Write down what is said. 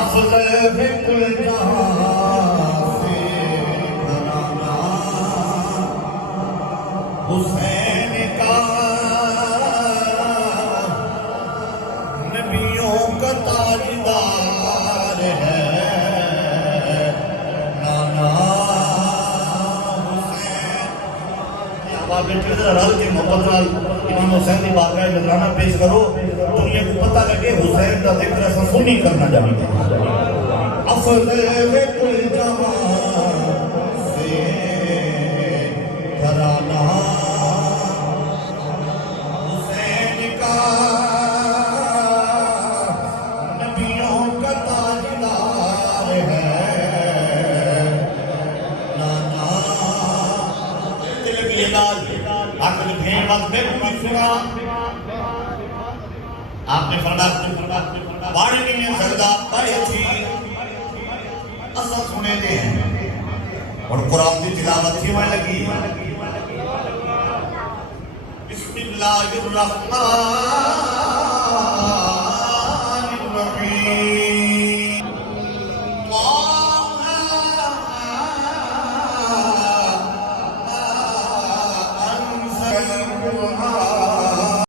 افضل ہے کل جہاں سے گھرانہ حسین کا، نبیوں کا تاجدار ہے نانا حسین۔ اب آپ بیٹھے ذرا رل کے محبت نال امام حسین کی بارگاہ نذرانہ پیش کرو، دنیا کو پتہ لگے حسین کا ذکر ایسا سنی کرنا جانتے ہیں۔ افضل ہے کل جہاں سے گھرانہ حسین کا، نبیوں کا تاجدار ہے نانا۔ تلک یہ لال عقل بھین وقت میں کوئی سنا، آپ نے فرمایا باڑی میں سجدہ پڑھے تھی اسا سنے دے ہیں، اور قرآن کی تلاوت تھی میں لگی بسم اللہ الرحمن